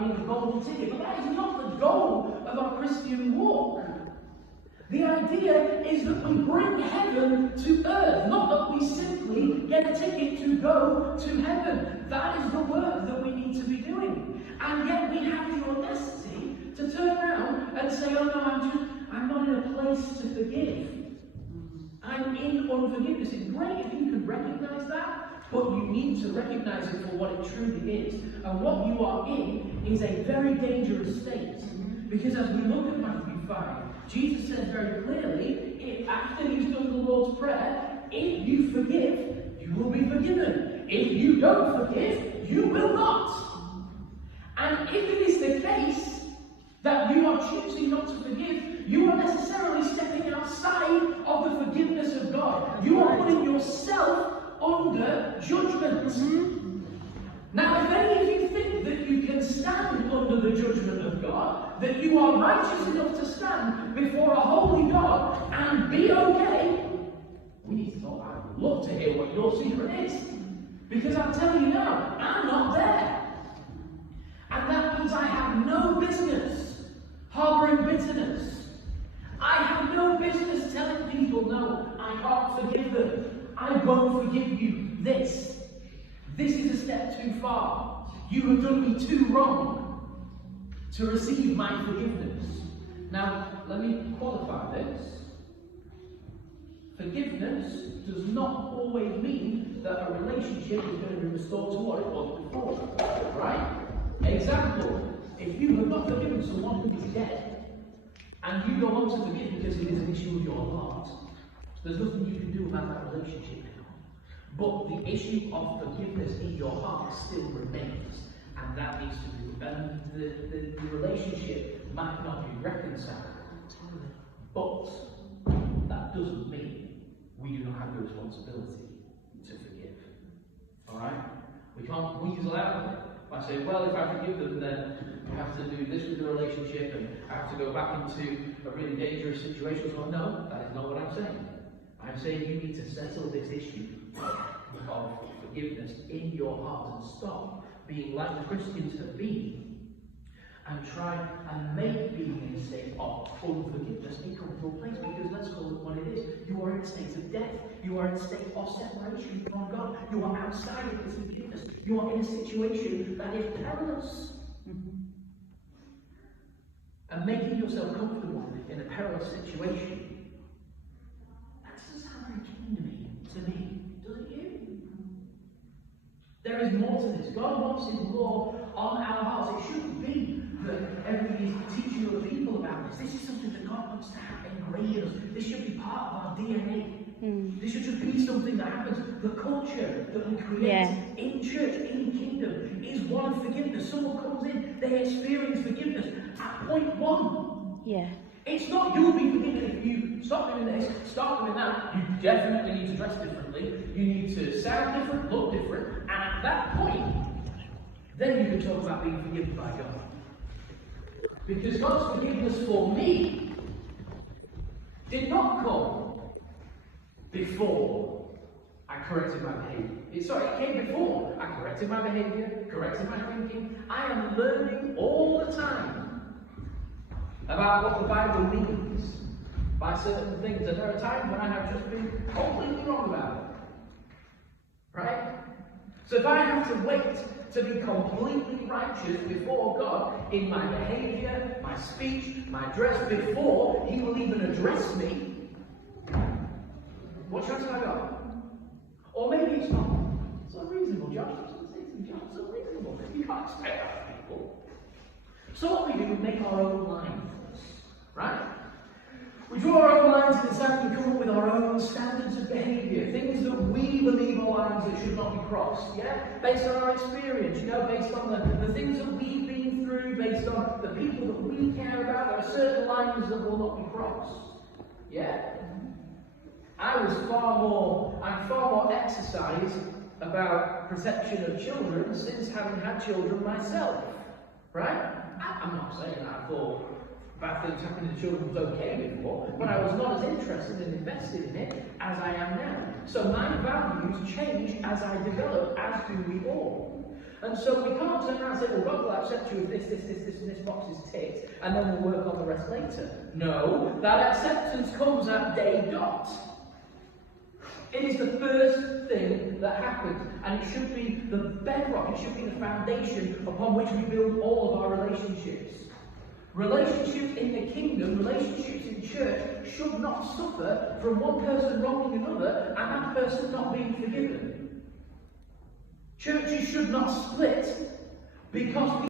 about being a golden ticket, but that is not the goal of our Christian walk. The idea is that we bring heaven to earth, not that we simply get a ticket to go to heaven. That is the work that we need to be doing. And yet we have the audacity to turn around and say, oh no, I'm not in a place to forgive. I'm in unforgiveness. It's great if you can recognize that, but you need to recognize it for what it truly is. And what you are in is a very dangerous state. Because as we look at Matthew 5, Jesus says very clearly, after he's done the Lord's Prayer, if you forgive, you will be forgiven. If you don't forgive, you will not. And if it is the case that you are choosing not to forgive, you are necessarily stepping outside of the forgiveness of God. You are putting yourself under judgment. Now, if any of you think that you can stand under the judgment of God, that you are righteous enough to stand before a holy God and be okay, we need to talk. I would love to hear what your secret is. Because I'm telling you now, I'm not there. And that means I have no business harboring bitterness. I have no business telling people, no, I can't forgive them. I won't forgive you this. This is a step too far. You have done me too wrong to receive my forgiveness. Now, let me qualify this. Forgiveness does not always mean that a relationship is going to be restored to what it was before. Right? Example, if you have not forgiven someone who is dead, and you go on to forgive because it is an issue of your heart, there's nothing you can do about that relationship now. But the issue of forgiveness in your heart still remains, and that needs to be, and the relationship might not be reconciled, but that doesn't mean we do not have the responsibility to forgive. Alright? We can't weasel out of it by saying, well, if I forgive them, then I have to do this with the relationship, and I have to go back into a really dangerous situation. Well, no, that is not what I'm saying. I'm saying you need to settle this issue of forgiveness in your heart and stop being like the Christians have been and try and make being in a state of unforgiveness a comfortable place, because let's call it what it is. You are in a state of death. You are in a state of separation from God. You are outside of His forgiveness. You are in a situation that is perilous. And making yourself comfortable in a perilous situation, that doesn't sound very keen to me, does it you? There is more to this. God wants His law on our hearts. It shouldn't be that everybody is teaching other people about this. This is something that God wants to have ingrained in us. This should be part of our DNA. This should just be something that happens. The culture that we create in church, in kingdom, is one of forgiveness. Someone comes in, they experience forgiveness at point one. It's not you'll be forgiven if you stop doing this, start doing that. You definitely need to dress differently. You need to sound different, look different. And at that point, then you can talk about being forgiven by God. Because God's forgiveness for me did not come before I corrected my behavior. It came before I corrected my behavior, corrected my thinking. I am learning all the time about what the Bible means by certain things. And there are times when I have just been completely wrong about it. Right? So if I have to wait to be completely righteous before God in my behavior, my speech, my dress, before He will even address me, what chance have I got? Or maybe it's not. It's unreasonable, Josh. It's unreasonable. You can't expect that of people. So what we do, we make our own lines, right? We draw our own lines in the sand, we come up with our own standards of behaviour, things that we believe are lines that should not be crossed, based on our experience, based on the things that we've been through, based on the people that we care about. There are certain lines that will not be crossed, I'm far more exercised about protection of children since having had children myself, right? I'm not saying that I thought bad things happening to children was okay before, but I was not as interested and invested in it as I am now. So my values change as I develop, as do we all. And so we can't turn around and say, well, God will accept you if this, and this box is ticked, and then we'll work on the rest later. No, that acceptance comes at day dot. It is the first thing that happens, and it should be the bedrock, it should be the foundation upon which we build all of our relationships. Relationships in the kingdom, relationships in church, should not suffer from one person wronging another and that person not being forgiven. Churches should not split because